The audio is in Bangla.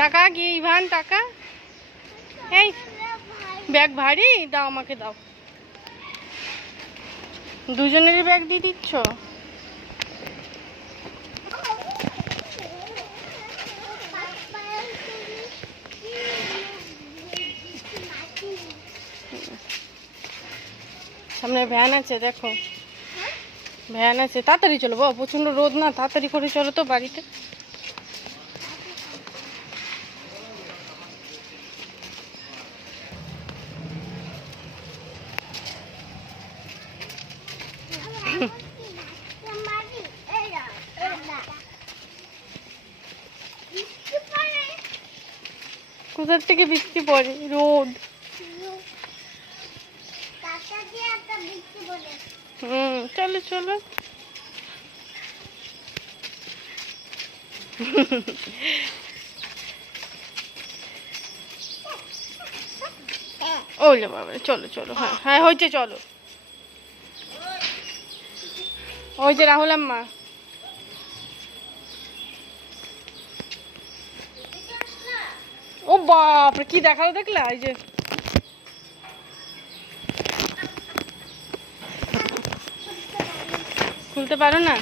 টাকা কি ইভান টাকা? এই ব্যাগ ভারী, দাও আমাকে দাও। দুজনেরই ব্যাগ দিয়ে দিচ্ছ? সামনে ভ্যান আছে, দেখো ভ্যান আছে। তাড়াতাড়ি চলো বাবা, প্রচন্ড রোদ না, তাড়াতাড়ি করে চলো তো বাড়িতে। কোথার থেকে বৃষ্টি পড়ে? রোদ। চলো চলো। ওলে বাবা, চলো চলো। হ্যাঁ হ্যাঁ হয়েছে, চলো। ওই যে রাহুল আম্মা। ও বাপরে, কি দেখালো দেখলা? এই যে খুলতে পারো না?